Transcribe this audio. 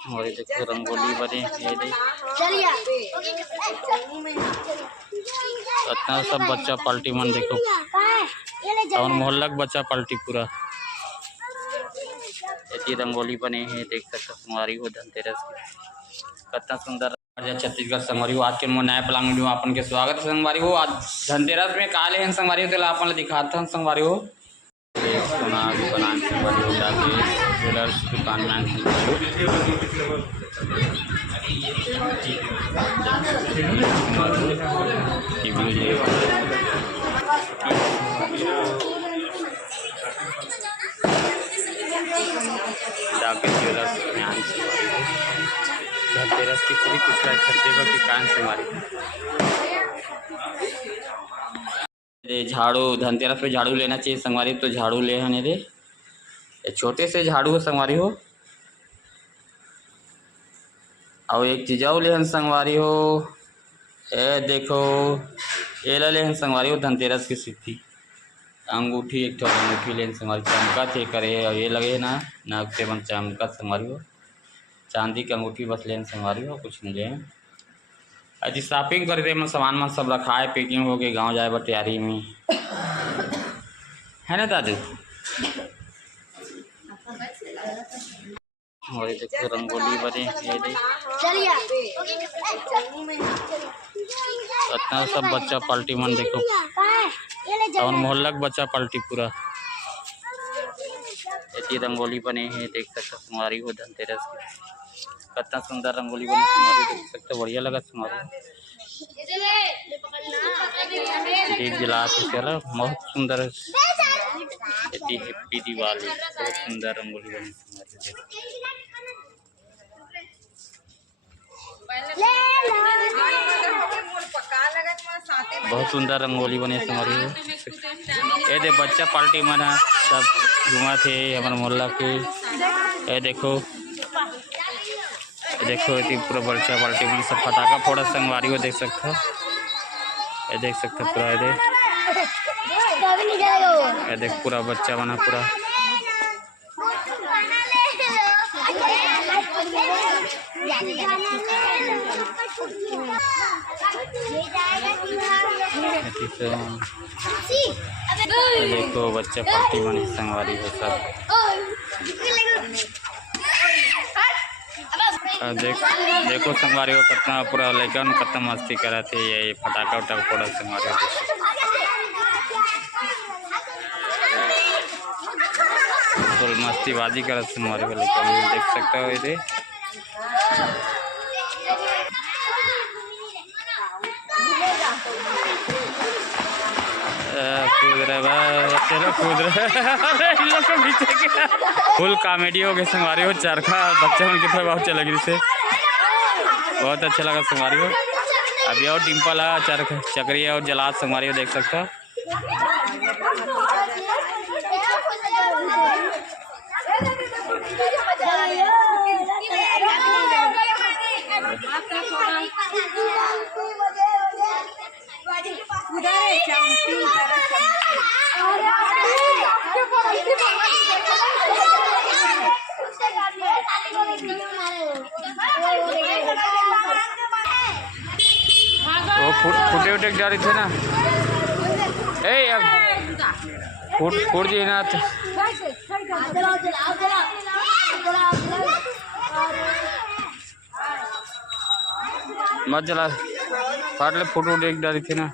और ये देखो रंगोली बने ये इतना सब बच्चा पलटी मन देखो और मोहल्ला का बच्चा पलटी पूरा ऐसी रंगोली बने हैं। देख सकते संगवारी हो धनतेरस की कितना सुंदर छत्तीसगढ़ संगवारी हो। आज के मो नया प्लान वीडियो आपन के स्वागत है संगवारी हो। आज धनतेरस में काले हैं संगवारी हो, आपन दिखाता हूं संगवारी हो। सोना दुकान संगवारी हो जाके ज्वेलर्स दुकान में जाके ज्वेलर्स में आने से धनतेरस की पूरी कुछ खरीदेगा की कान से हमारी झाड़ू धनतेरस पे झाड़ू लेना चाहिए संगवारी। तो झाड़ू ले हने रे छोटे से झाड़ू है संगवारी हो। और एक चीज और ले हन संगवारी हो, ए देखो ये ले हन संगवारी हो धनतेरस की सिद्धि अंगूठी। एक अंगूठी लेन संगवारी चमका थे करे और ये लगे ना नाक से बन चमका संगवारी हो। चांदी की अंगूठी बस लेन संगवारी हो, कुछ नहीं लें। आज शॉपिंग कर दे सामान मन सब रखा है पैकिंग हो गई गाँव जाए बर तैयारी में है ना दादू। और ये देखो रंगोली बने इतना सब बच्चा पलटी मन देखो और मोहल्ला का बच्चा पलटी पूरा ऐसी रंगोली बने हैं। देख सकते संगवारी हो धनतेरस की कितना सुंदर रंगोली बनी संगवारी देख सकते बढ़िया लगा संगवारी। दीप जलाते चला बहुत सुंदर हैप्पी दिवाली बहुत सुंदर रंगोली बनी संगवारी। बहुत सुंदर रंगोली बने संगवारी। ये दे बच्चा पार्टी मन सब घुमा थे हमारे मोहल्ला के। ये देखो ये पूरा बच्चा पार्टी मन सब पटाखा फोड़ा संगवारी हो देख सकते हो। ये देख सकते पूरा ये देख पूरा बच्चा बना पूरा देखो बच्चा पार्टी बने संगवारी हो सब। देखो संगवारी हो कितना पूरा लड़का कितना मस्ती करा थे ये फटाका उटाका फोड़ा संगवारी हो। फुल मस्तीबाजी करा संगवारी हो लड़का देख सकते हो। ये कूद रहे चलो कूद रहे फुल कॉमेडी हो गई संगवारी हो। चरखा बच्चे मन की तरफ बहुत चला गई से बहुत अच्छा लगा संगवारी हो। अभी और डिम्पल है चरखा चक्री और जलाद संगवारी हो देख सकते हो। वो फुटे उटे जा रही थे ना ए अब फुट दिए ना मत जला फाट ले फुट उटे जा रही थी ना।